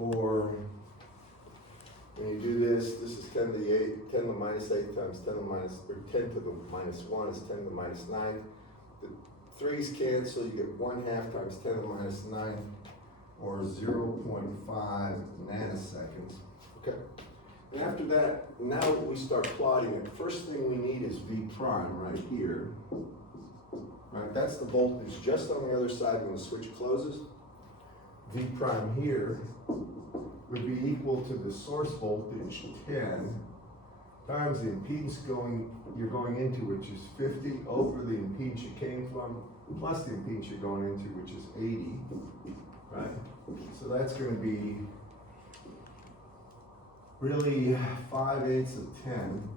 Or when you do this, this is 10 to the 8, 10 to the minus 8 times 10 to the minus, or 10 to the minus 1 is 10 to the minus 9. The 3's cancel, you get 1/2 times 10 to the minus 9, or 0.5 nanoseconds. Okay. And after that, now we start plotting it. First thing we need is V prime right here. Right, that's the voltage just on the other side when the switch closes. V prime here would be equal to the source voltage 10 times the impedance you're going into, which is 50, over the impedance you came from, plus the impedance you're going into, which is 80, right? So that's going to be really 5/8 of 10.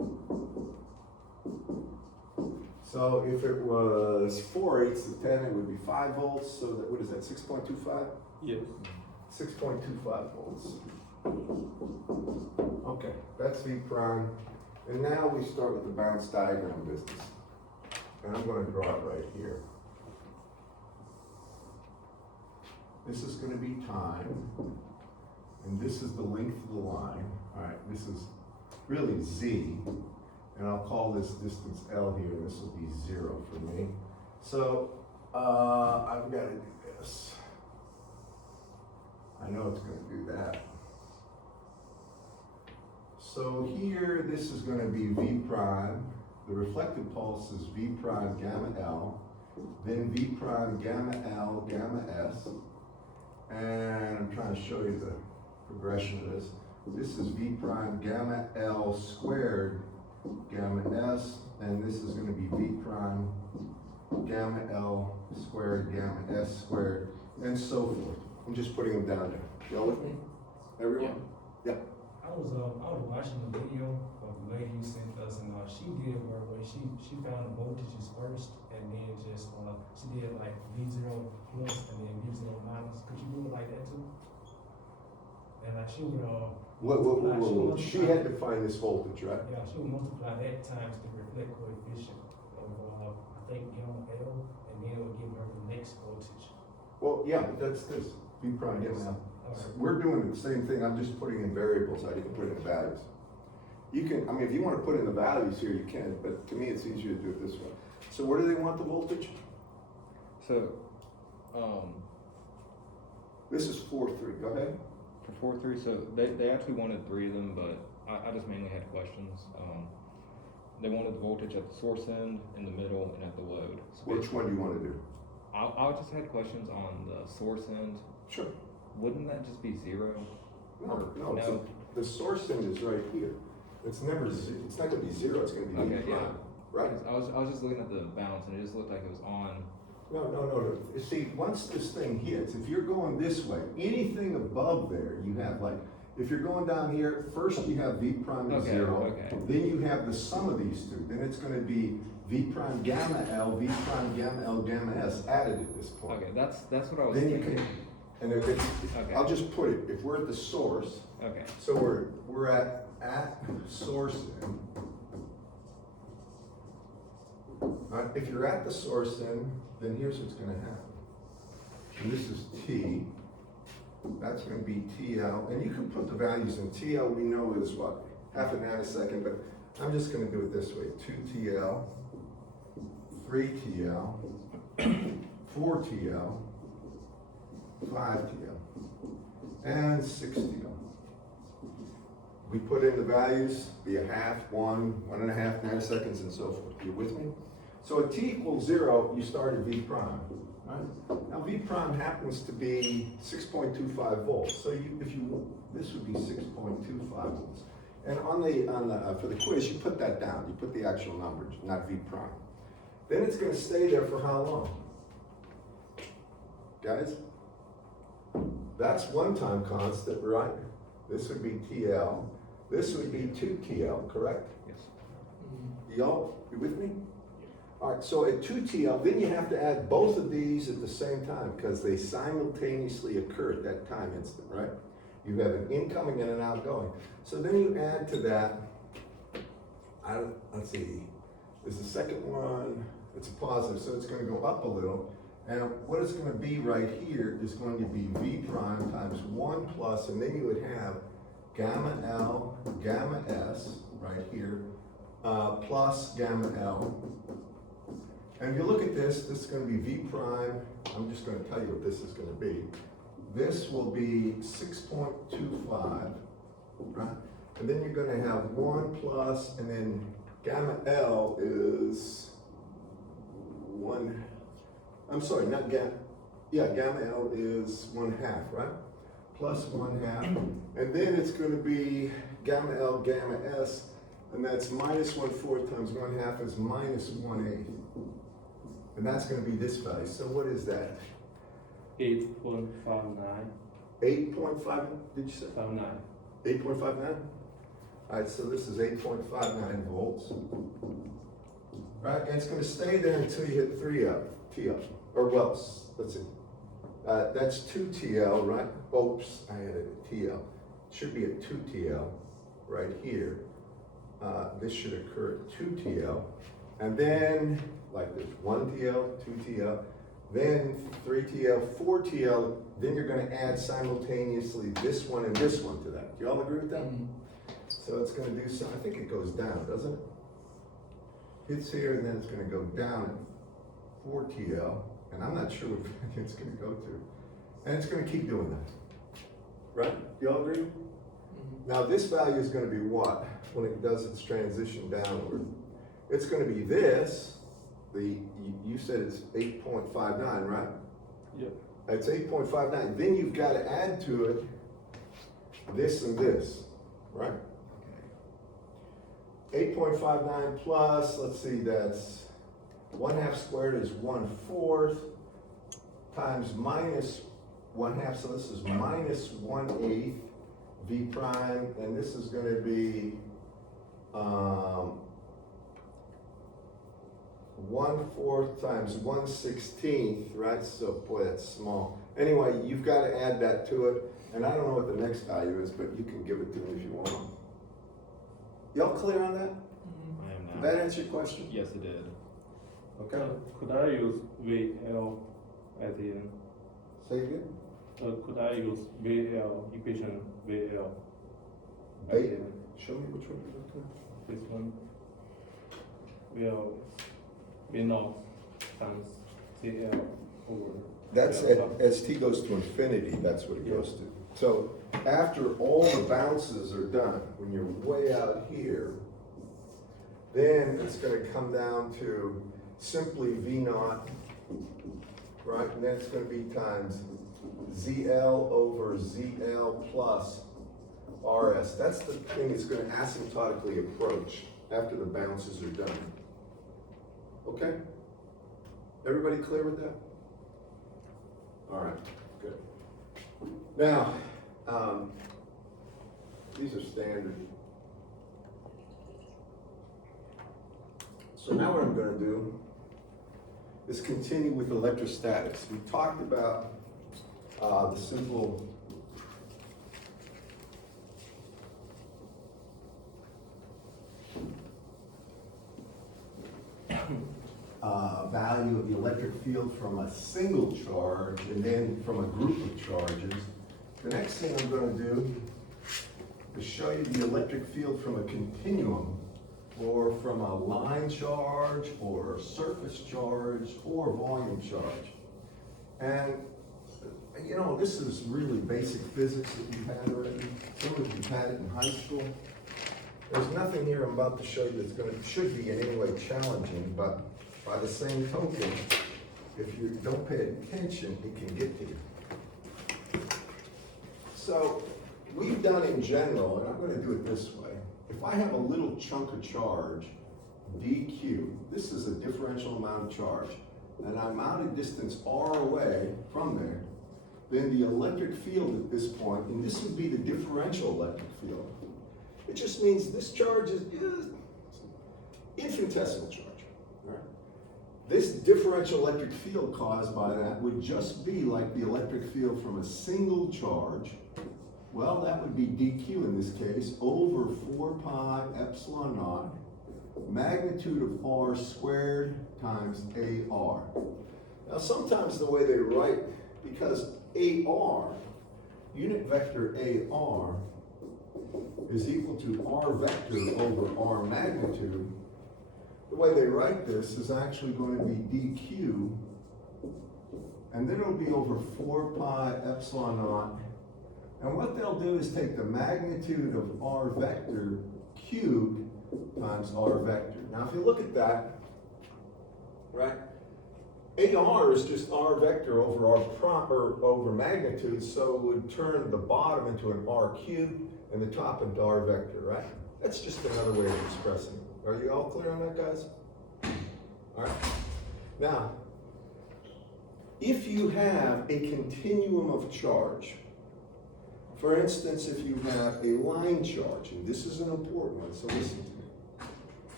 So if it was 4/8 of 10, it would be 5 volts. So that, what is that, 6.25? Yes. 6.25 volts. Okay, that's V prime. And now we start with the bounce diagram business. And I'm going to draw it right here. This is going to be time. And this is the length of the line. All right, this is really Z. And I'll call this distance L here. This will be 0 for me. So I've got to do this. I know it's going to do that. So here, this is going to be V prime. The reflected pulse is V prime gamma L, then V prime gamma L gamma S. And I'm trying to show you the progression of this. This is V prime gamma L squared gamma S, and this is going to be V prime gamma L squared gamma S squared, and so forth. I'm just putting them down there. Y'all with me? Everyone? Yeah. I was watching the video of the lady you sent us, and she did her way. She found the voltages first, and then just she did like V0 plus and then V0 minus. Could you do it like that too? And like she would What? She had to find this voltage, right? Yeah, she would multiply that times the reflect coefficient of I think gamma L, and then it would give her the next voltage. Well, yeah, but that's this. V prime gamma L. All right. We're doing the same thing. I'm just putting in variables. I didn't put in values. You can, I mean, if you want to put in the values here, you can, but to me, it's easier to do it this way. So where do they want the voltage? So, This is 4-3. Go ahead. for 4-3, so they actually wanted 3 of them, but I just mainly had questions. They wanted the voltage at the source end, in the middle, and at the load. So Which one do you want to do? I just had questions on the source end. Sure. Wouldn't that just be 0? No. So the source end is right here. It's never. It's not going to be 0. It's going to be Okay, V prime, yeah. right? I was just looking at the bounce, and it just looked like it was on. No. You see, once this thing hits, if you're going this way, anything above there, you have like, if you're going down here, first you have V prime is 0. Okay. Then you have the sum of these two. Then it's going to be V prime gamma L, V prime gamma L gamma S added at this point. Okay, that's what I was Then you thinking. can, and if it's, Okay. I'll just put it, if we're at the source, Okay. so we're at source end. If you're at the source end, then here's what's going to happen. And this is T. That's going to be TL. And you can put the values in. TL we know is what? Half a nanosecond, but I'm just going to do it this way. 2 TL, 3 TL, 4 TL, 5 TL, and 6 TL. We put in the values, be a half, 1, 1.5 nanoseconds, and so forth. You with me? So at T equals 0, you start at V prime. Right? Now V prime happens to be 6.25 volts. So this would be 6.25 volts. And for the quiz, you put that down. You put the actual numbers, not V prime. Then it's going to stay there for how long? Guys? That's one time constant, right? This would be TL. This would be 2 TL, correct? Yes. Y'all, you with me? All right, so at 2 TL, then you have to add both of these at the same time because they simultaneously occur at that time instant, right? You have an incoming and an outgoing. So then you add to that, let's see, there's the second one, it's a positive, so it's going to go up a little. And what it's gonna be right here is going to be V prime times 1 plus, and then you would have gamma L, gamma S, right here, plus gamma L. And if you look at this is gonna be V prime, I'm just gonna tell you what this is gonna be. This will be 6.25, right? And then you're gonna have 1 plus, and then gamma L is 1, I'm sorry, not gamma, yeah, gamma L is 1/2, right? Plus 1/2, and then it's gonna be gamma L, gamma S, and that's minus 1/4 times 1/2 is minus 1/8. And that's gonna be this value, so what is that? 8.59. 8.5, did you say? 59. 8.59? All right, so this is 8.59 volts. Right, and it's gonna stay there until you hit 3 up, TL, or well, let's see. That's 2 TL, right? Oops, I added a TL. Should be at 2 TL right here. This should occur at 2 TL. And then, like this, 1 TL, 2 TL, then 3 TL, 4 TL, then you're gonna add simultaneously this one and this one to that. Do you all agree with that? So it's gonna do some, I think it goes down, doesn't it? Hits here and then it's gonna go down at 4 TL, and I'm not sure what value it's gonna go to. And it's gonna keep doing that. Right? Do you all agree? Now this value is gonna be what when it does its transition downward? It's gonna be this, you said it's 8.59, right? Yep. It's 8.59, then you've gotta add to it this and this, right? 8.59 plus, let's see, that's 1/2 squared is 1/4 times minus 1/2, so this is minus 1/8 V prime, and this is gonna be 1/4 times 1/16, right? So boy, that's small. Anyway, you've gotta add that to it, and I don't know what the next value is, but you can give it to me if you want. Y'all clear on that? I am Did now. that answer your question? Yes, it did. Okay. Could I use VL at the end? Say again? Could I use VL, equation VL? at V- the end? Show me which one you're looking This one. VL, V naught times CL over. That's VL. as t goes to infinity, that's what it goes to. So after all the bounces are done, when you're way out here, then it's gonna come down to simply V naught, right? And then it's gonna be times ZL over ZL plus RS. That's the thing it's gonna asymptotically approach after the bounces are done. Okay? Everybody clear with that? All right, good. Now, these are standard. So now what I'm gonna do is continue with electrostatics. We talked about the simple value of the electric field from a single charge and then from a group of charges. The next thing I'm going to do is show you the electric field from a continuum, or from a line charge or surface charge or volume charge. And you know, this is really basic physics that you've had already. Some of you've had it in high school. There's nothing here I'm about to show you that's should be in any way challenging, but by the same token, if you don't pay attention, it can get to you. So we've done in general, and I'm gonna do it this way. If I have a little chunk of charge, dq, this is a differential amount of charge, and I'm out a distance r away from there, then the electric field at this point, and this would be the differential electric field, it just means this charge is infinitesimal charge. Right? This differential electric field caused by that would just be like the electric field from a single charge. Well, that would be dq in this case, over 4 pi epsilon naught, magnitude of r squared times ar. Now, sometimes the way they write, because AR, unit vector AR, is equal to R vector over R magnitude, the way they write this is actually going to be dq, and then it'll be over 4 pi epsilon naught. And what they'll do is take the magnitude of R vector cubed times R vector. Now, if you look at that, right, AR is just R vector over over magnitude, so it would turn the bottom into an R cubed and the top into R vector, right? That's just another way of expressing it. Are you all clear on that, guys? All right. Now, if you have a continuum of charge, for instance, if you have a line charge, and this is an important one, so listen to me.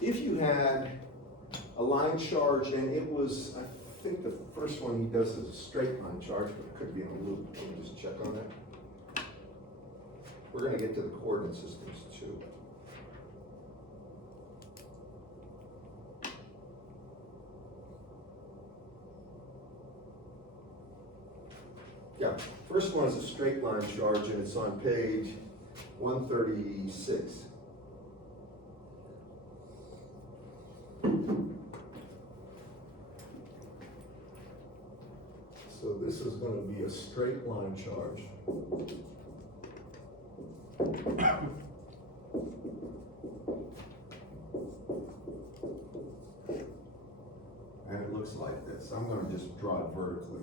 If you had a line charge and it was, I think the first one he does is a straight line charge, but it could be in a loop. Let me just check on that. We're going to get to the coordinate systems too. Yeah, first one is a straight line charge and it's on page 136. So this is going to be a straight line charge. And it looks like this. I'm going to just draw it vertically.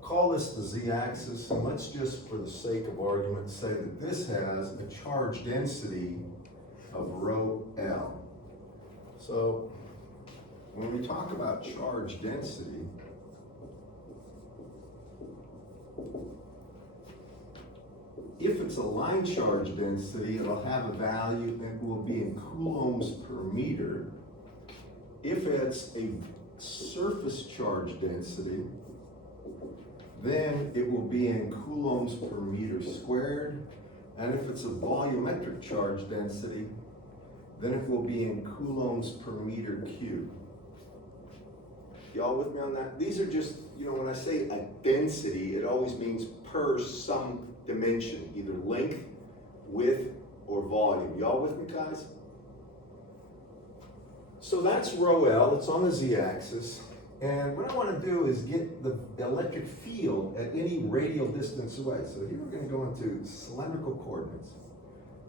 Call this the z-axis, and let's just, for the sake of argument, say that this has a charge density of rho L. So when we talk about charge density, if it's a line charge density, it'll have a value that will be in coulombs per meter. If it's a surface charge density, then it will be in coulombs per meter squared. And if it's a volumetric charge density, then it will be in coulombs per meter cubed. Y'all with me on that? These are just, when I say a density, it always means per some dimension, either length, width, or volume. Y'all with me, guys? So that's rho L, it's on the z-axis. And what I want to do is get the electric field at any radial distance away. So here we're going to go into cylindrical coordinates.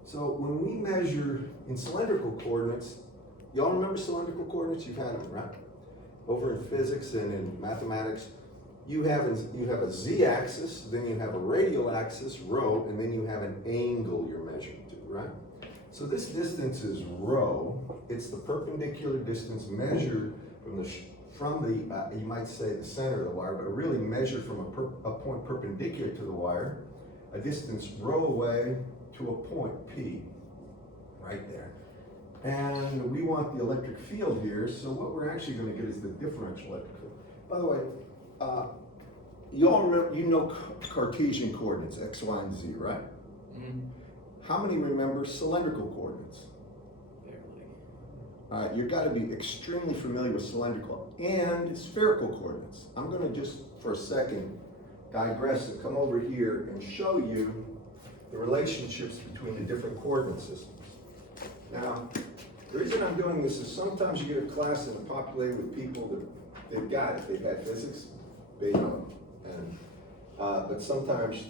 So when we measure in cylindrical coordinates, y'all remember cylindrical coordinates? You've had them, right? Over in physics and in mathematics, you have a z-axis, then you have a radial axis, rho, and then you have an angle you're measuring to, right? So this distance is rho. It's the perpendicular distance measured from the you might say the center of the wire, but really measured from a point perpendicular to the wire, a distance rho away to a point P, right there. And we want the electric field here, so what we're actually going to get is the differential electric field. By the way, you all remember, Cartesian coordinates, x, y, and z, right? Mm-hmm. How many remember cylindrical coordinates? You've got to be extremely familiar with cylindrical and spherical coordinates. I'm going to just, for a second, digress and come over here and show you the relationships between the different coordinate systems. Now, the reason I'm doing this is sometimes you get a class that's populated with people that they've got it. They've had physics, they know, but sometimes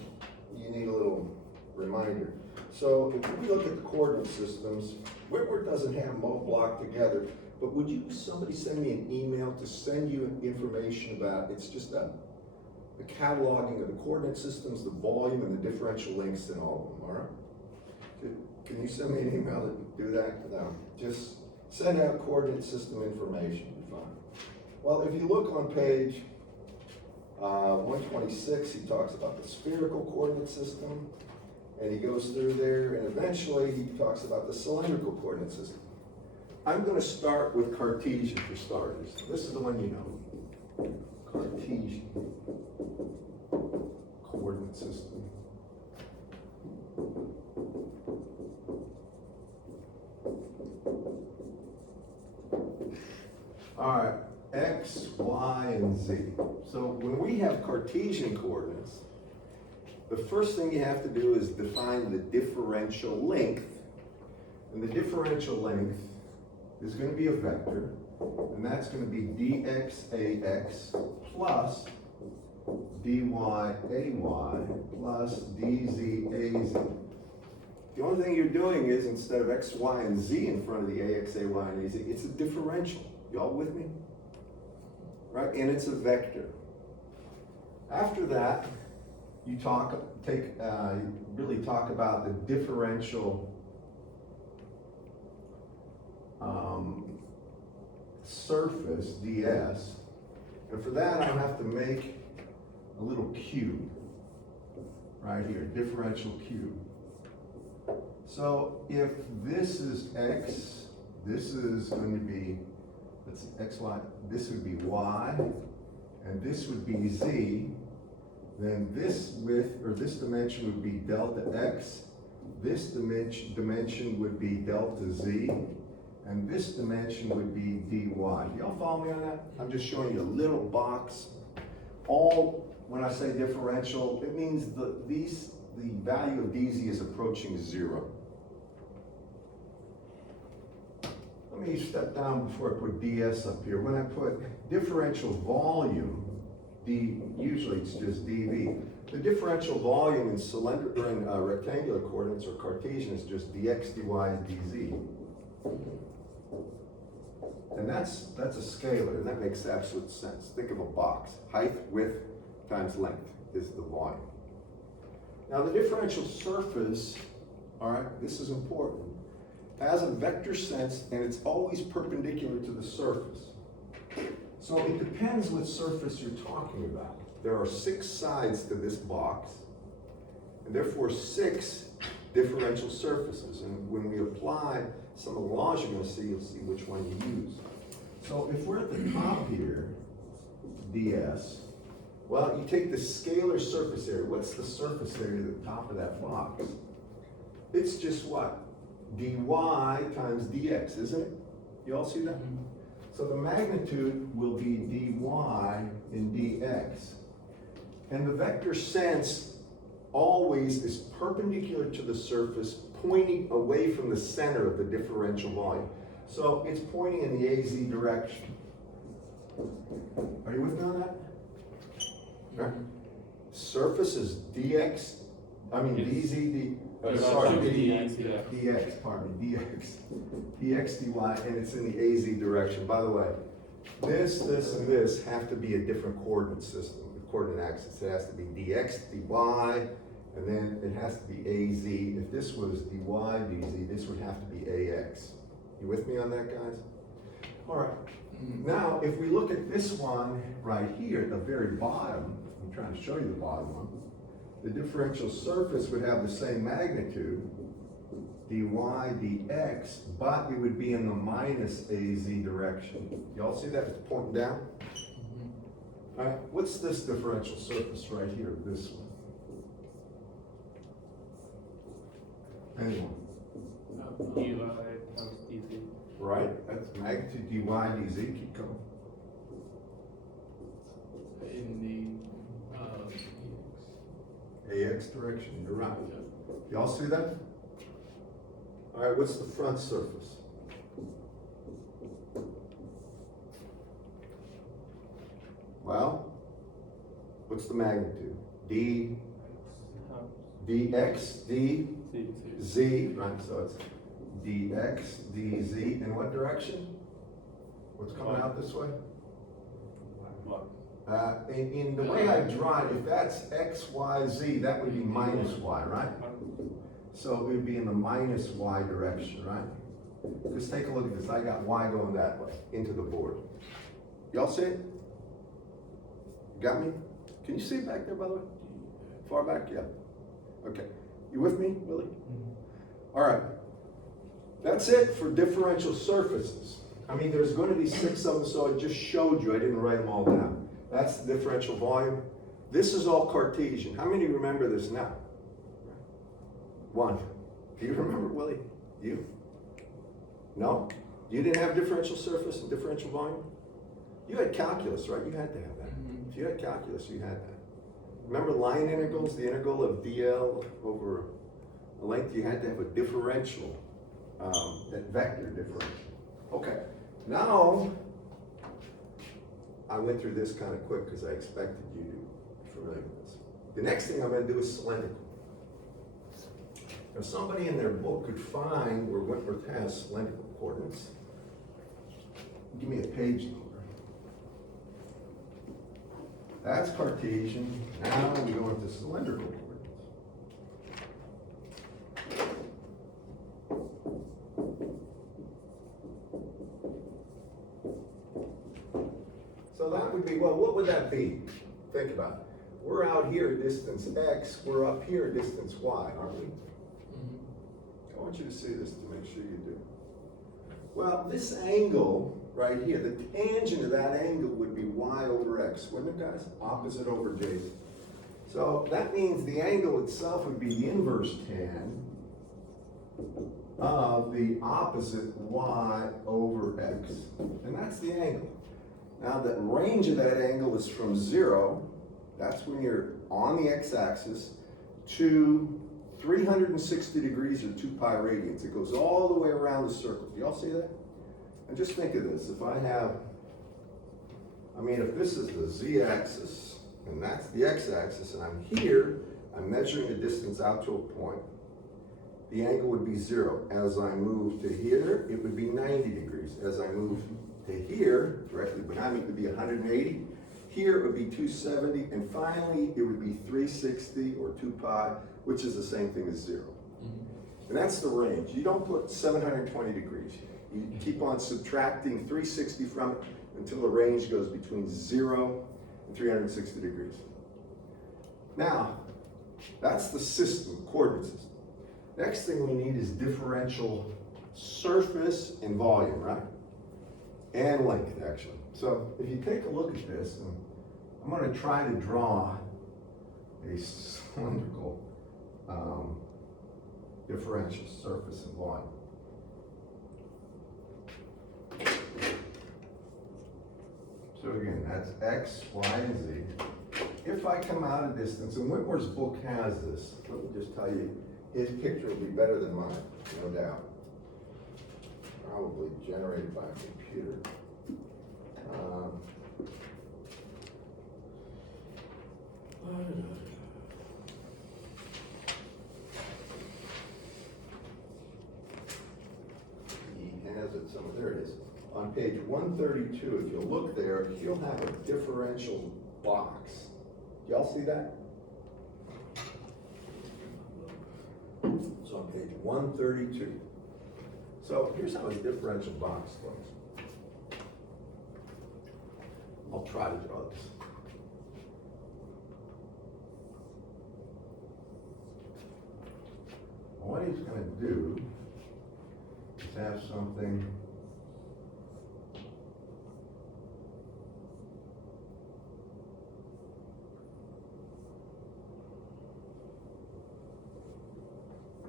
you need a little reminder. So if we look at the coordinate systems, Whitworth doesn't have them all blocked together, but would somebody send me an email to send you information about, it's just a cataloging of the coordinate systems, the volume, and the differential links in all of them, all right? Can you send me an email to do that? No, just send out coordinate system information, fine. Well, if you look on page 126, he talks about the spherical coordinate system, and he goes through there, and eventually he talks about the cylindrical coordinate system. I'm going to start with Cartesian for starters. This is the one you know. Cartesian coordinate system. All right, X, Y, and Z. So when we have Cartesian coordinates, the first thing you have to do is define the differential length. And the differential length is going to be a vector, and that's going to be dxax plus dyay plus dzaz. The only thing you're doing is, instead of x, y, and z in front of the ax, ay, and az, it's a differential. Y'all with me? Right? And it's a vector. After that, you really talk about the differential surface, ds. And for that, I have to make a little cube right here, differential cube. So if this is x, this is going to be, let's see, x, y, this would be y, and this would be z, then this width, or this dimension would be delta x, this dimension would be delta z, and this dimension would be dy. Y'all follow me on that? I'm just showing you a little box. All, when I say differential, it means the value of dz is approaching 0. Let me step down before I put ds up here. When I put differential volume, usually it's just dv. The differential volume in rectangular coordinates or Cartesian is just dx, dy, dz. And that's a scalar, and that makes absolute sense. Think of a box. Height, width, times length is the volume. Now the differential surface, all right, this is important, has a vector sense, and it's always perpendicular to the surface. So it depends what surface you're talking about. There are 6 sides to this box, and therefore 6 differential surfaces. And when we apply some of the laws you're going to see, you'll see which one you use. So if we're at the top here, ds, well, you take the scalar surface area. What's the surface area at the top of that box? It's just what? dy times dx, isn't it? You all see that? So the magnitude will be dy in dx. And the vector sense always is perpendicular to the surface, pointing away from the center of the differential volume. So it's pointing in the az direction. Are you with me on that? Right. Surface is dx, dz, dx, pardon me, dx, dy, and it's in the az direction. By the way, this, and this have to be a different coordinate system, the coordinate axis. It has to be dx, dy, and then it has to be az. If this was dy, dz, this would have to be ax. You with me on that, guys? All right. Now, if we look at this one right here at the very bottom, I'm trying to show you the bottom one, the differential surface would have the same magnitude, dy dx, but it would be in the minus az direction. Y'all see that? It's pointing down. All right, what's this differential surface right here, this one? Anyone? dy times dz. Right, that's magnitude dy dz, keep going. In AX direction, you're right. Y'all see that? All right, what's the front surface? Well, what's the magnitude? dx, dz, right? So it's dx, dz, in what direction? What's coming out this way? In the way I draw it, if that's x, y, z, that would be minus y, right? So it would be in the minus y direction, right? Just take a look at this. I got y going that way, into the board. Y'all see it? Got me? Can you see it back there, by the way? Far back? Yeah. Okay. You with me, Willie? All right. That's it for differential surfaces. I mean, there's going to be 6 of them, so I just showed you. I didn't write them all down. That's the differential volume. This is all Cartesian. How many remember this now? 1. Do you remember, Willie? You? No? You didn't have differential surface and differential volume? You had calculus, right? You had to have that. Mhm. If you had calculus, you had that. Remember line integrals, the integral of dl over a length, you had to have a differential, that vector differential. Okay, now, I went through this kind of quick because I expected you to be familiar with this. The next thing I'm gonna do is cylindrical. If somebody in their book could find where Wentworth has cylindrical coordinates, give me a page number. That's Cartesian. Now we go into cylindrical coordinates. So that would be, well, what would that be? Think about it. We're out here at distance X, we're up here at distance Y, aren't we? Mhm. I want you to see this to make sure you do. Well, this angle right here, the tangent of that angle would be y over x, wouldn't it, guys? Opposite over adjacent. So that means the angle itself would be the inverse tan of the opposite y over x. And that's the angle. Now the range of that angle is from 0, that's when you're on the x-axis, to 360 degrees or 2 pi radians. It goes all the way around the circle. Do y'all see that? And just think of this, if I have, if this is the z-axis, and that's the x-axis, and I'm here, I'm measuring the distance out to a point, the angle would be 0. As I move to here, it would be 90 degrees. As I move to here, directly behind me, it would be 180. Here it would be 270, and finally it would be 360 or 2 pi, which is the same thing as 0. Mhm. And that's the range. You don't put 720 degrees. You keep on subtracting 360 from it until the range goes between 0 and 360 degrees. Now, that's the system, coordinate system. Next thing we need is differential surface and volume, right? And length, actually. So if you take a look at this, and I'm going to try to draw a cylindrical differential surface and volume. So again, that's x, y, and z. If I come out a distance, and Whitmore's book has this, let me just tell you, his picture will be better than mine, no doubt. Probably generated by a computer. He has it somewhere, there it is. On page 132, if you look there, he'll have a differential box. Y'all see that? It's on page 132. So here's how a differential box looks. I'll try to draw this. What he's going to do is have something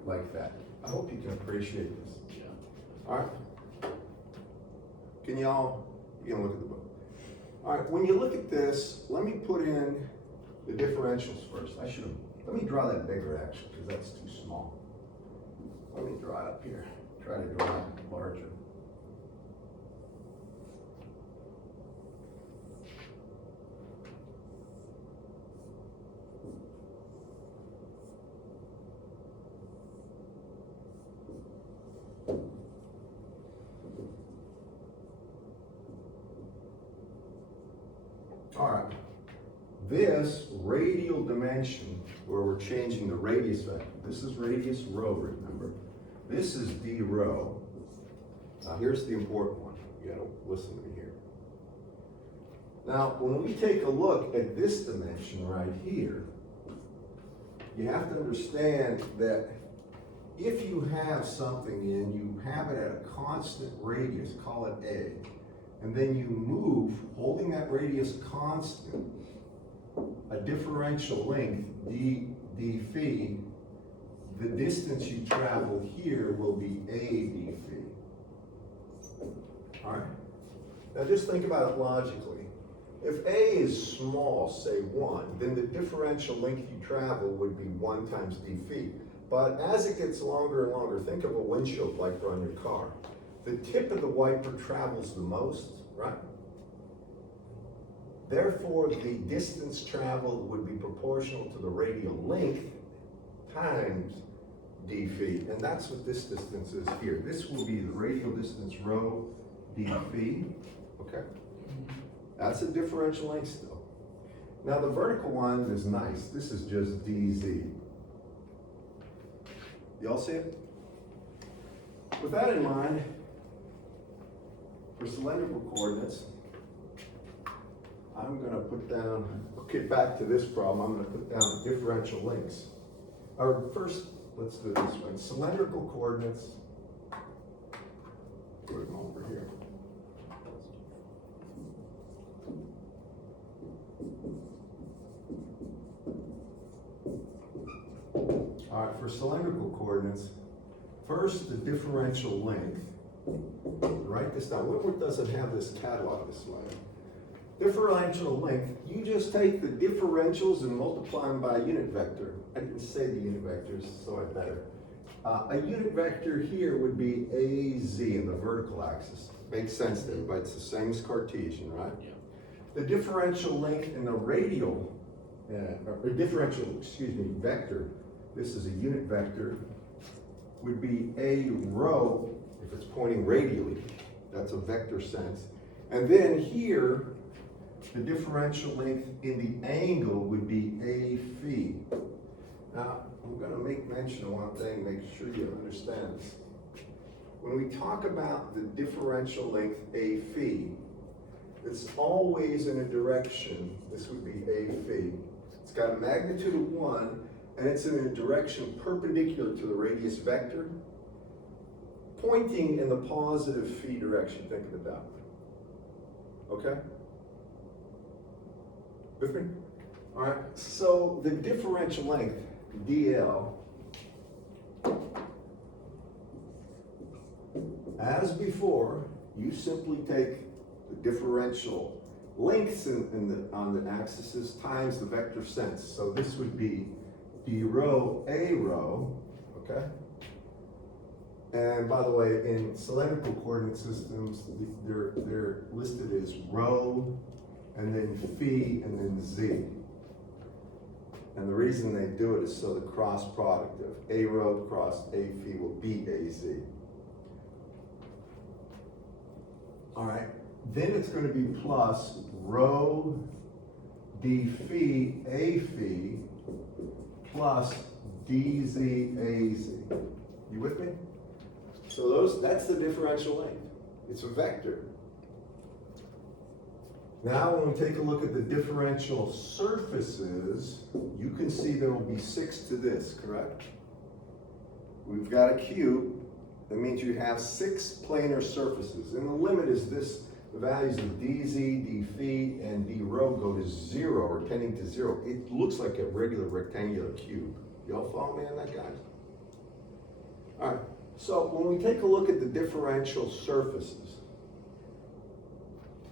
like that. I hope you can appreciate this. Yeah. All right. You can look at the book. All right, when you look at this, let me put in the differentials first. Let me draw that bigger actually, because that's too small. Let me draw it up here. Try to draw it larger. All right, this radial dimension, where we're changing the radius vector, this is radius rho, remember? This is d rho. Now here's the important one, you gotta listen to me here. Now, when we take a look at this dimension right here, you have to understand that if you have something and you have it at a constant radius, call it A, and then you move, holding that radius constant, a differential length, d phi, the distance you travel here will be a d phi. All right? Now just think about it logically. If A is small, say 1, then the differential length you travel would be 1 times d feet. But as it gets longer and longer, think of a windshield wiper on your car. The tip of the wiper travels the most, right? Therefore, the distance traveled would be proportional to the radial length times d feet. And that's what this distance is here. This will be the radial distance rho d feet, okay? That's a differential length still. Now the vertical one is nice. This is just dz. Y'all see it? With that in mind, for cylindrical coordinates, I'm gonna put down, okay, back to this problem, I'm gonna put down differential lengths. Or first, let's do it this way. Cylindrical coordinates, put them over here. All right, for cylindrical coordinates, first the differential length. Write this down. Whitworth doesn't have this catalog this way. Differential length, you just take the differentials and multiply them by a unit vector. I didn't say the unit vectors, so I better. A unit vector here would be AZ in the vertical axis. Makes sense to everybody, it's the same as Cartesian, right? Yeah. The differential length in the radial, or differential, vector, this is a unit vector, would be a rho, if it's pointing radially, that's a vector sense. And then here, the differential length in the angle would be a phi. Now, I'm gonna make mention of one thing, make sure you understand this. When we talk about the differential length a phi, it's always in a direction, this would be a phi. It's got a magnitude of 1, and it's in a direction perpendicular to the radius vector, pointing in the positive phi direction, think of it that way. Okay? With me? All right, so the differential length, dl, as before, you simply take the differential lengths on the axes times the vector sense. So this would be d rho a rho, okay? And by the way, in cylindrical coordinate systems, they're listed as rho, and then phi, and then z. And the reason they do it is so the cross product of a rho cross a phi will be az. All right, then it's going to be plus rho d phi a phi plus dz az. You with me? So that's the differential length. It's a vector. Now when we take a look at the differential surfaces, you can see there will be 6 to this, correct? We've got a cube. That means you have 6 planar surfaces. And the limit is this, the values of dz, d phi, and d rho go to 0 or tending to 0. It looks like a regular rectangular cube. Y'all follow me on that, guys? All right, so when we take a look at the differential surfaces,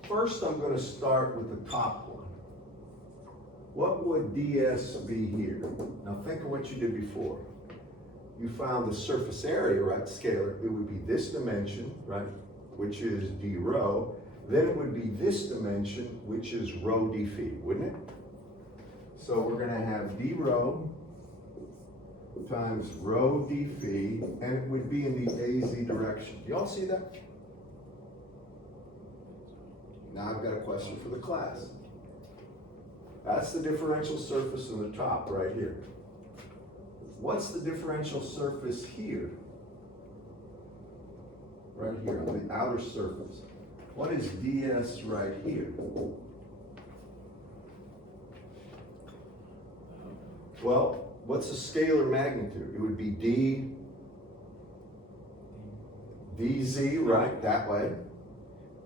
first I'm going to start with the top one. What would ds be here? Now think of what you did before. You found the surface area, right, scalar. It would be this dimension, right, which is d rho. Then it would be this dimension, which is rho d phi, wouldn't it? So we're going to have d rho times rho d phi, and it would be in the az direction. You all see that? Now I've got a question for the class. That's the differential surface in the top right here. What's the differential surface here? Right here on the outer surface. What is ds right here? Well, what's the scalar magnitude? It would be dz, right, that way,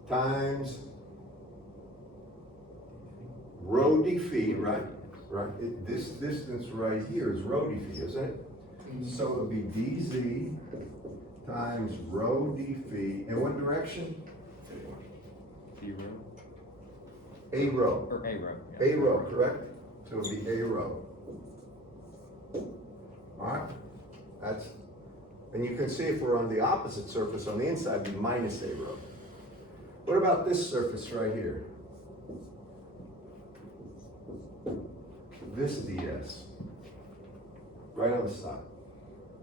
times rho d phi, right? Right. This distance right here is rho d phi, isn't it? So it would be dz times rho d phi. In what direction? B row, A row. or A row. yeah. A row, correct? So it'll be A row. Alright, that's, and you can see if we're on the opposite surface, on the inside, it'd be minus A row. What about this surface right here? This DS, right on the side.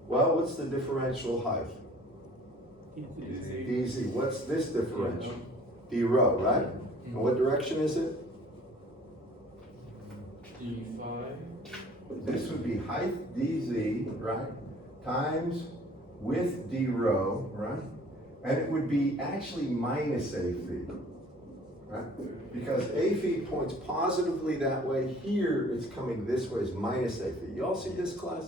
Well, what's the differential height? DZ, what's this differential? D row, right? And what direction is it? D5. This would be height DZ, right, times with D row, right? And it would be actually minus A phi, right? Because A phi points positively that way. Here, it's coming this way, is minus A phi. You all see this, class?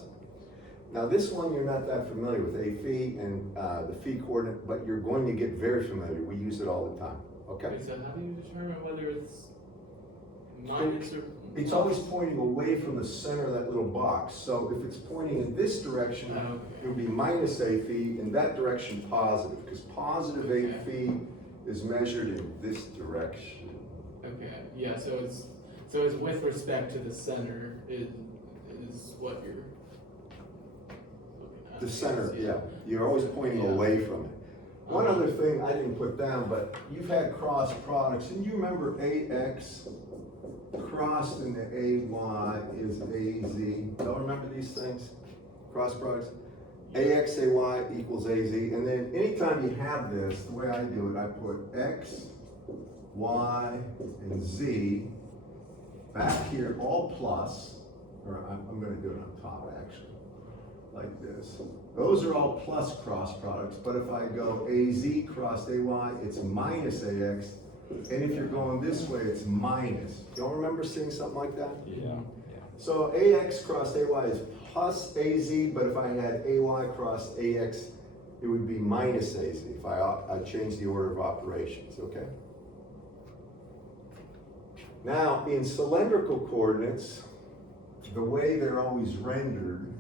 Now, this one, you're not that familiar with A phi and the phi coordinate, but you're going to get very familiar. We use it all the time, okay? Okay, so how do you determine whether it's minus or? It's always pointing away from the center of that little box. So if it's pointing in this direction, Okay. it would be minus A phi, in that direction positive, because positive A phi is measured in this direction. Okay, yeah, so it's with respect to the center is what you're looking at. The center, yeah, you're always pointing Yeah. away from it. One other thing I didn't put down, but you've had cross products, and you remember AX crossed into AY is AZ. Y'all remember these things? Cross products? AX, AY equals AZ, and then anytime you have this, the way I do it, I put X, Y, and Z back here, all plus, or I'm gonna do it on top actually, like this. Those are all plus cross products, but if I go AZ crossed AY, it's minus AX, and if you're going this way, it's minus. Y'all remember seeing something like that? Yeah. So AX crossed AY is plus AZ, but if I had AY crossed AX, it would be minus AZ if I change the order of operations, okay? Now, in cylindrical coordinates, the way they're always rendered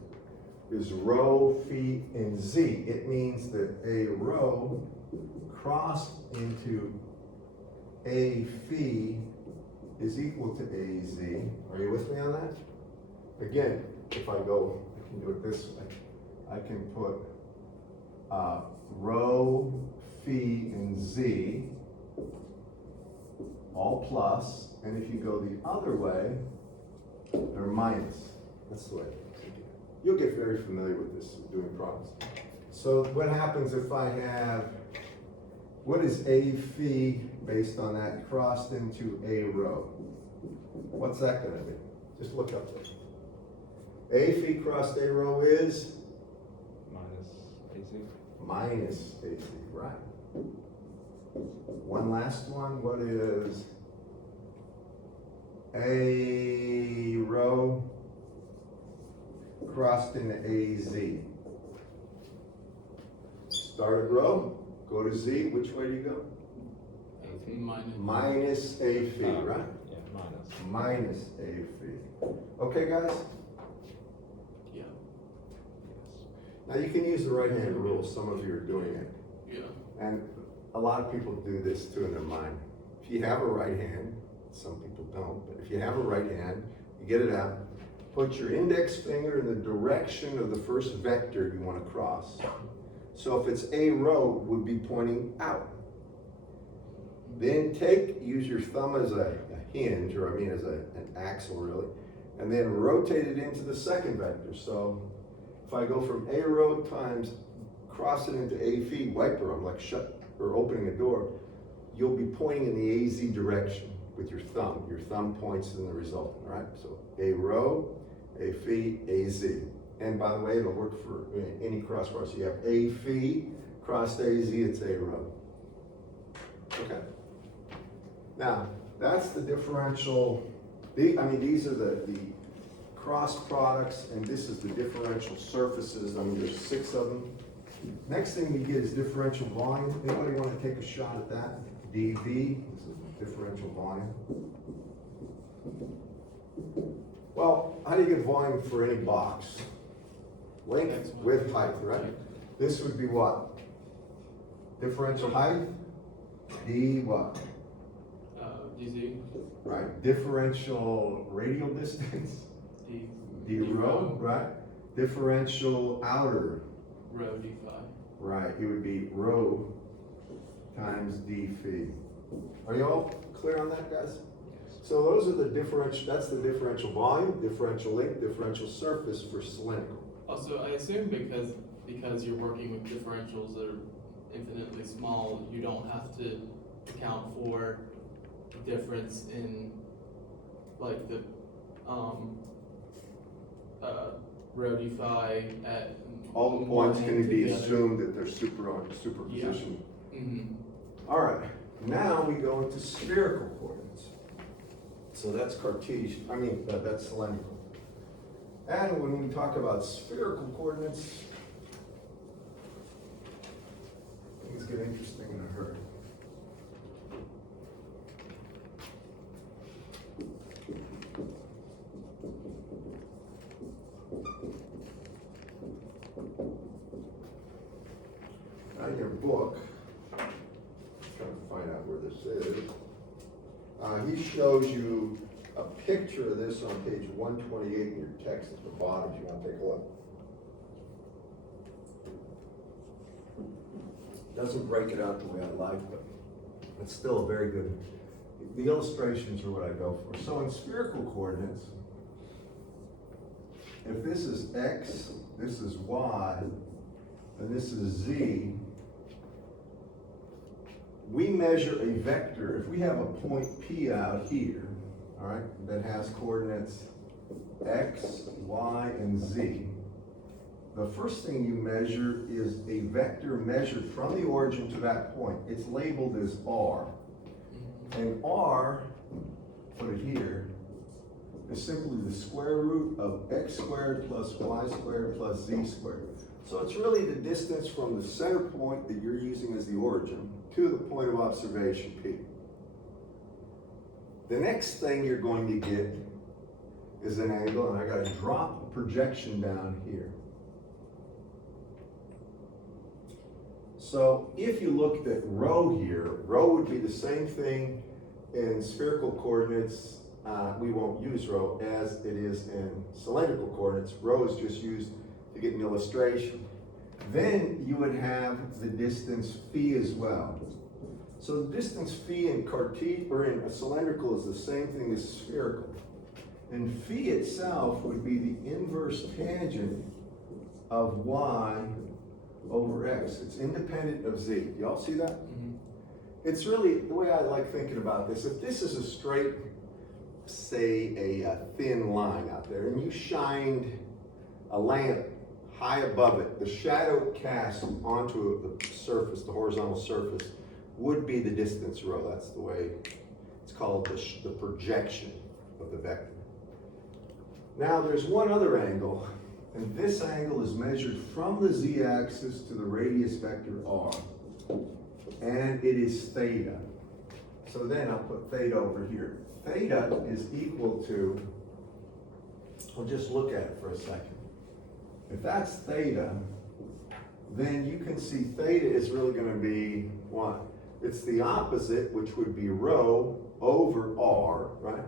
is rho, phi, and z. It means that a rho crossed into a phi is equal to AZ. Are you with me on that? Again, if I go, I can do it this way. I can put rho, phi, and z, all plus, and if you go the other way, they're minus. That's the way. You'll get very familiar with this doing problems. So what happens if I have, what is A phi based on that crossed into A rho? What's that gonna be? Just look up there. A phi crossed A rho is? Minus AC. Minus AC, right. One last one, what is A rho crossed into AZ? Start at rho, go to Z, which way do you go? Minus. Minus A phi, right? Yeah, minus. Minus A phi. Okay, guys? Yeah, Now you can use the right hand rule, some of you are doing it. yeah. And a lot of people do this too in their mind. If you have a right hand, some people don't, but if you have a right hand, you get it out, put your index finger in the direction of the first vector you want to cross. So if it's A rho, it would be pointing out. Then use your thumb as a hinge, or I mean as an axle really, and then rotate it into the second vector. So if I go from A rho times cross it into A phi, wiper, I'm like shut or opening a door, you'll be pointing in the AZ direction with your thumb. Your thumb points in the resultant, right? So A rho, A phi, AZ. And by the way, it'll work for any cross bar. So you have A phi crossed AZ, it's A rho. Okay. Now, that's the differential, these are the cross products, and this is the differential surfaces. I mean, there's 6 of them. Next thing we get is differential volume. Anybody want to take a shot at that? dV, this is differential volume. Well, how do you get volume for any box? Length, width, height, right? This would be what? Differential height, d what? DZ, right? Differential radial distance, D rho, right? Differential outer, rho D phi. right? It would be rho times D phi. Are you all clear on that, guys? So those are the differential, that's the differential volume, differential length, differential surface for cylindrical. Also, I assume because you're working with differentials that are infinitely small, you don't have to account for difference in like the rho d phi at All the one points end can to be the other. assumed that they're superposition. Mhm. All right, now we go into spherical coordinates. So that's Cartesian, that's cylindrical. And when we talk about spherical coordinates, things get interesting in a hurry. Now in your book, trying to find out where this is. He shows you a picture of this on page 128 in your text at the bottom, if you want to take a look. Doesn't break it out the way I like, but it's still a very good, the illustrations are what I go for. So in spherical coordinates, if this is X, this is Y, and this is Z, we measure a vector. If we have a point P out here, all right, that has coordinates X, Y, and Z, the first thing you measure is a vector measured from the origin to that point. It's labeled as R. And R, put it here, is simply the square root of X squared plus Y squared plus Z squared. So it's really the distance from the center point that you're using as the origin to the point of observation P. The next thing you're going to get is an angle, and I gotta drop a projection down here. So if you looked at rho here, rho would be the same thing in spherical coordinates, we won't use rho, as it is in cylindrical coordinates. Rho is just used to get an illustration. Then you would have the distance phi as well. So the distance phi in in a cylindrical is the same thing as spherical. And phi itself would be the inverse tangent of y over x. It's independent of z. Y'all see that? Mhm. It's really, the way I like thinking about this, if this is a straight, say a thin line out there, and you shined a lamp high above it, the shadow cast onto the surface, the horizontal surface, would be the distance rho. That's the way it's called, the projection of the vector. Now there's one other angle, and this angle is measured from the z-axis to the radius vector r, and it is theta. So then I'll put theta over here. Theta is equal to, we'll just look at it for a second. If that's theta, then you can see theta is really going to be what? It's the opposite, which would be rho over r, right?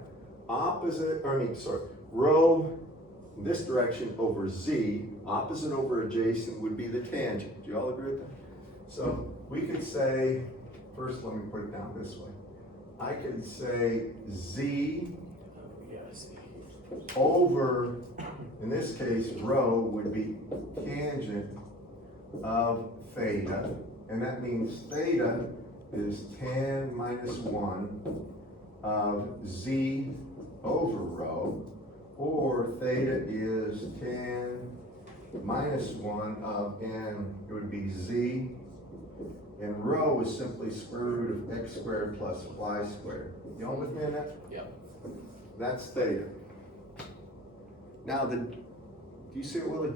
Rho in this direction over z, opposite over adjacent would be the tangent. Do you all agree with that? So we could say, first let me put it down this way. I could say z Yeah, I see. over, in this case, rho would be tangent of theta, and that means theta is tan minus 1 of z over rho, or theta is tan minus 1 of, and it would be z, and rho is simply square root of x squared plus y squared. Y'all with me on that? Yeah. That's theta. Now, do you see it, Willie?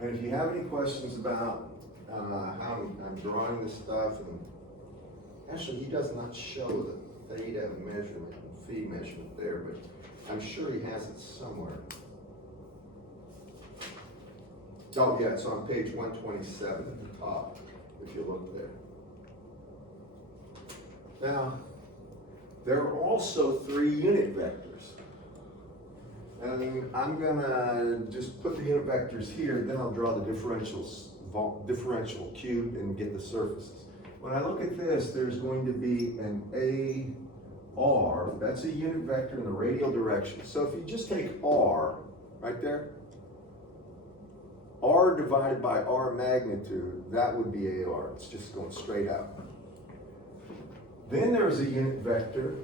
And if you have any questions about how I'm drawing this stuff, and actually, he does not show the theta measurement, phi measurement there, but I'm sure he has it somewhere. Oh, yeah, it's on page 127 at the top, if you look there. Now, there are also 3 unit vectors. And I'm gonna just put the unit vectors here, then I'll draw the differential cube and get the surfaces. When I look at this, there's going to be an AR, that's a unit vector in the radial direction. So if you just take R, right there, R divided by R magnitude, that would be AR, it's just going straight out. Then there's a unit vector,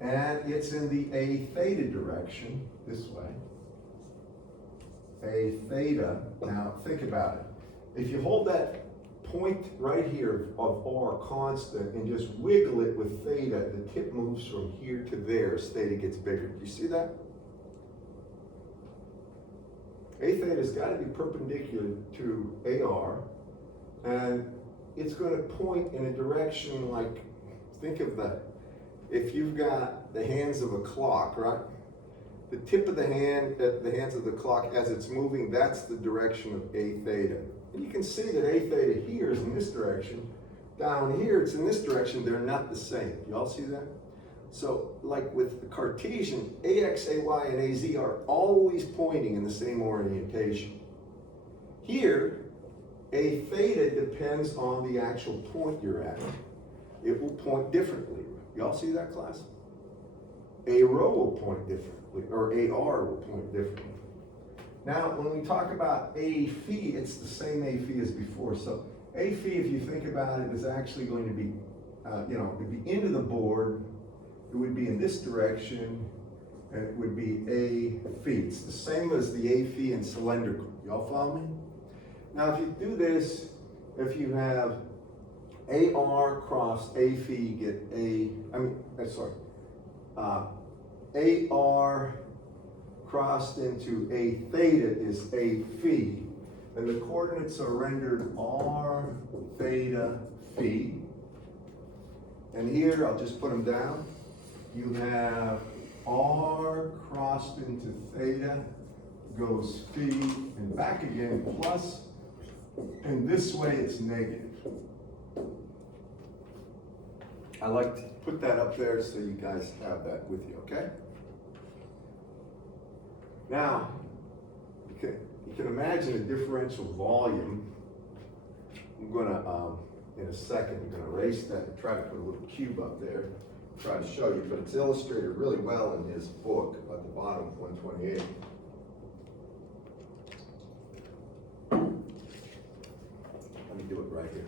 and it's in the A theta direction, this way. A theta, now think about it. If you hold that point right here of R constant and just wiggle it with theta, the tip moves from here to there as theta gets bigger. Do you see that? A theta's gotta be perpendicular to AR, and it's gonna point in a direction like, think of if you've got the hands of a clock, right? The tip of the hand, the hands of the clock as it's moving, that's the direction of A theta. And you can see that A theta here is in this direction. Down here, it's in this direction. They're not the same. Y'all see that? So, like with the Cartesian, AX, AY, and AZ are always pointing in the same orientation. Here, A theta depends on the actual point you're at. It will point differently. Y'all see that, class? A rho will point differently, or AR will point differently. Now, when we talk about A phi, it's the same A phi as before. So A phi, if you think about it, is actually going to be, it would be into the board, it would be in this direction, and it would be A phi. It's the same as the A phi in cylindrical. Y'all follow me? Now, if you do this, if you have AR cross A phi, you get AR crossed into A theta is A phi, and the coordinates are rendered R theta phi. And here, I'll just put them down. You have R crossed into theta goes phi and back again plus, and this way it's negative. I like to put that up there so you guys have that with you, okay? Now, you can imagine a differential volume. I'm gonna, in a second, I'm gonna erase that and try to put a little cube up there, try to show you, but it's illustrated really well in his book at the bottom, 128. Let me do it right here.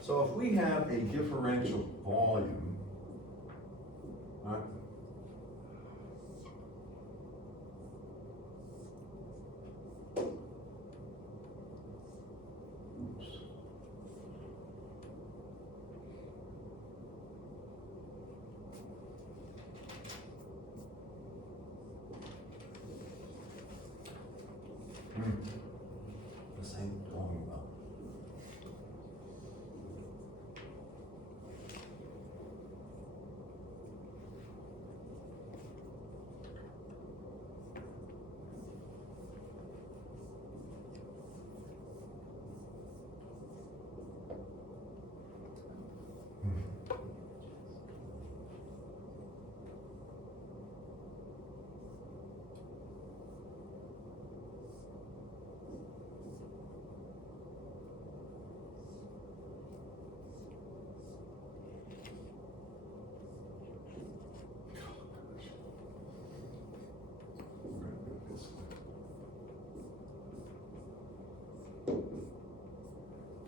So if we have a differential volume, right? Oops. This ain't going well.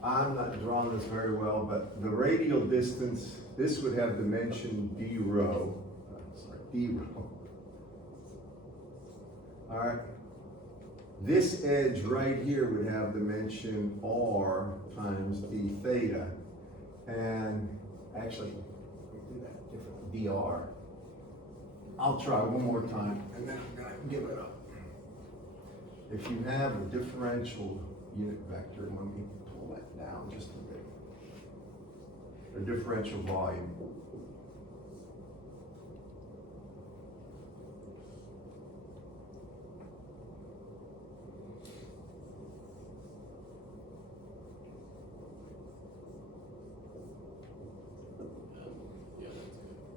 I'm not drawing this very well, but the radial distance, this would have dimension d rho. D rho. All right. This edge right here would have dimension r times d theta. And actually, we'll do that differently, dr. I'll try one more time, and then I'm gonna give it up. If you have a differential unit vector, let me pull that down just a bit. A differential volume.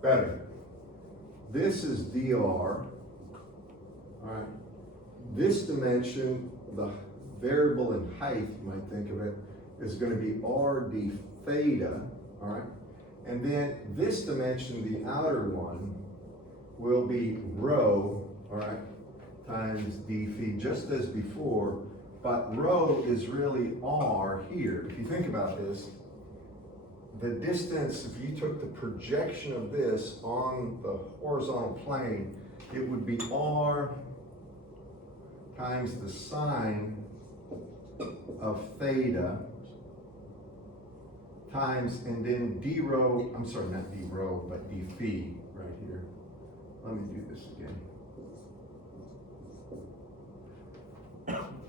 better. This is dr, alright? This dimension, the variable in height, you might think of it, is gonna be r d theta, alright? And then this dimension, the outer one, will be rho, alright, times d phi, just as before, but rho is really r here. If you think about this, the distance, if you took the projection of this on the horizontal plane, it would be r times the sine of theta times, and then d rho, I'm sorry, not d rho, but d phi right here. Let me do this again.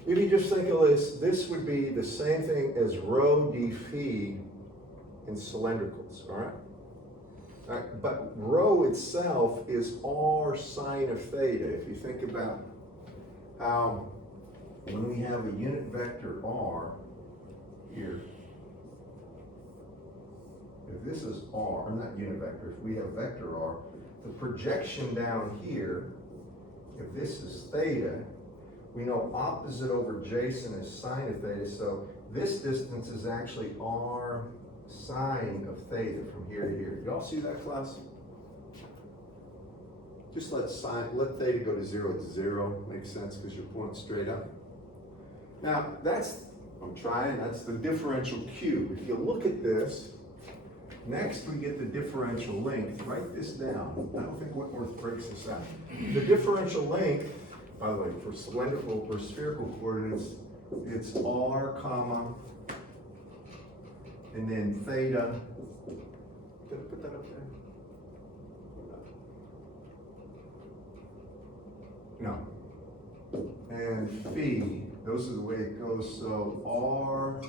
If you just think of this would be the same thing as rho d phi in cylindricals, all right? All right, but rho itself is r sine of theta. If you think about how when we have a unit vector r here, if this is r, or not unit vector, if we have vector r, the projection down here, if this is theta, we know opposite over adjacent is sine of theta, so this distance is actually r sine of theta from here to here. Y'all see that, class? Just let theta go to 0, it's 0, makes sense because you're pointing straight up. Now, that's the differential cube. If you look at this, next we get the differential length. Write this down. I don't think Whitworth breaks this out. The differential length, by the way, for cylindrical or spherical coordinates, it's r comma, and then theta. Did I put that up there? No. And phi, those are the way it goes. So r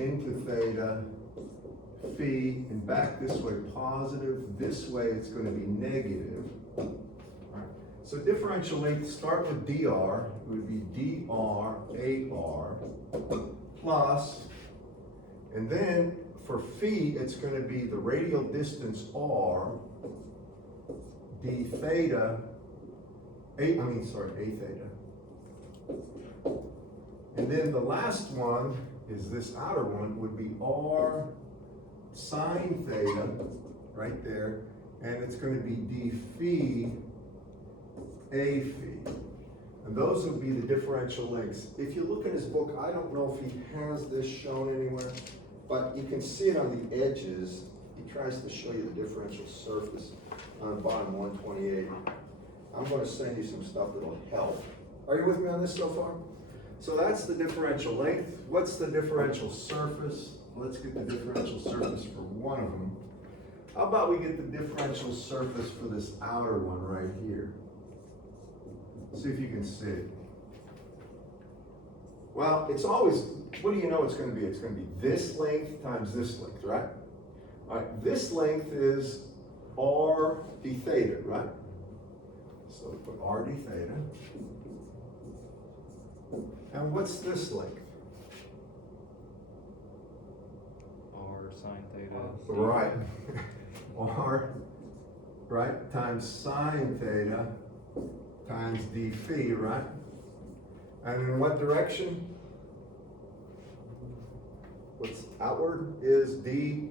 into theta, phi, and back this way positive. This way it's going to be negative. All right. So differential length, start with dr, it would be dr ar plus, and then for phi, it's going to be the radial distance r d theta, a theta. And then the last one is this outer one would be r sine theta, right there, and it's going to be d phi a phi. And those would be the differential lengths. If you look in his book, I don't know if he has this shown anywhere, but you can see it on the edges. He tries to show you the differential surface on bottom 128. I'm going to send you some stuff that'll help. Are you with me on this so far? So that's the differential length. What's the differential surface? Let's get the differential surface for one of them. How about we get the differential surface for this outer one right here? See if you can see it. Well, it's always, what do you know it's going to be? It's going to be this length times this length, right? All right, this length is r d theta, right? So we put r d theta. And what's this length? R sine theta. Right. R, right, times sine theta times d phi, right? And in what direction? What's outward is d,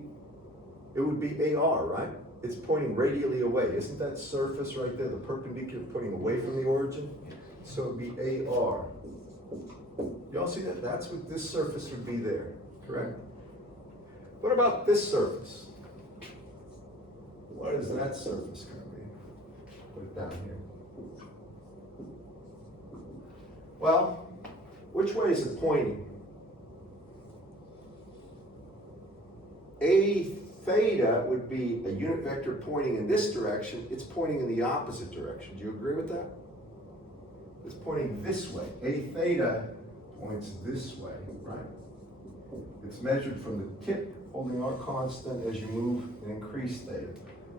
it would be AR, right? It's pointing radially away. Isn't that surface right there, the perpendicular pointing away from the origin? So it'd be AR. Y'all see that? That's what this surface would be there, correct? What about this surface? What is that surface going to be? Put it down here. Well, which way is it pointing? A theta would be a unit vector pointing in this direction. It's pointing in the opposite direction. Do you agree with that? It's pointing this way. A theta points this way, right? It's measured from the tip, holding r constant as you move and increase theta.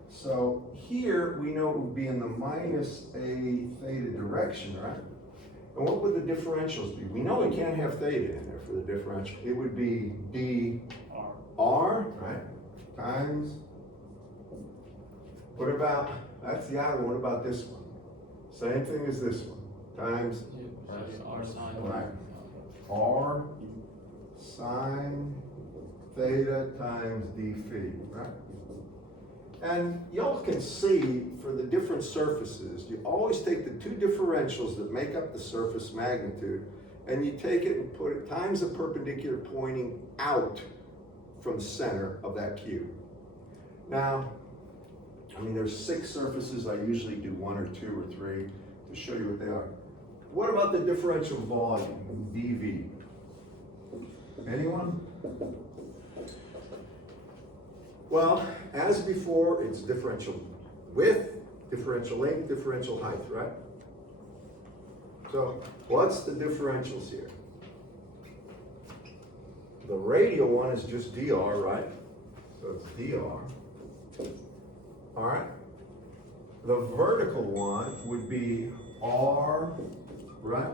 So here we know it would be in the minus a theta direction, right? And what would the differentials be? We know we can't have theta in there for the differential. It would be d r, right, times What about, that's the outer one, what about this one? Same thing as this one, times R sine. Right. R sine theta times d phi, right? And y'all can see for the different surfaces, you always take the two differentials that make up the surface magnitude, and you take it and put it times the perpendicular pointing out from the center of that cube. Now, I mean, there's 6 surfaces. I usually do 1 or 2 or 3 to show you what they are. What about the differential volume, dV? Anyone? Well, as before, it's differential width, differential length, differential height, right? So what's the differentials here? The radial one is just dr, right? So it's dr. All right. The vertical one would be r, right,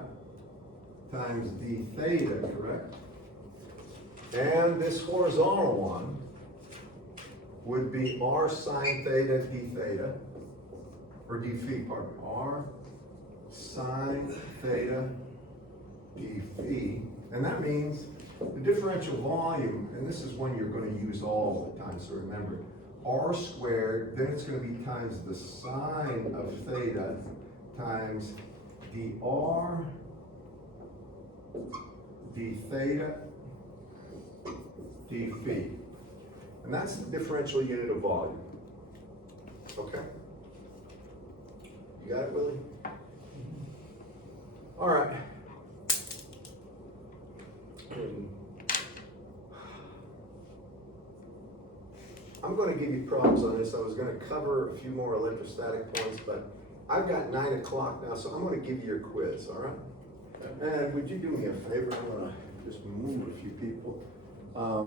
times d theta, correct? And this horizontal one would be r sine theta d theta, or d phi, pardon, r sine theta d phi. And that means the differential volume, and this is one you're going to use all the time, so remember it. R squared, then it's going to be times the sine of theta times dr d theta d phi. And that's the differential unit of volume. Okay? You got it, Willie? All right. I'm going to give you problems on this. I was going to cover a few more electrostatic points, but I've got 9 o'clock now, so I'm going to give you your quiz, all right? And would you do me a favor? I'm going to just move a few people.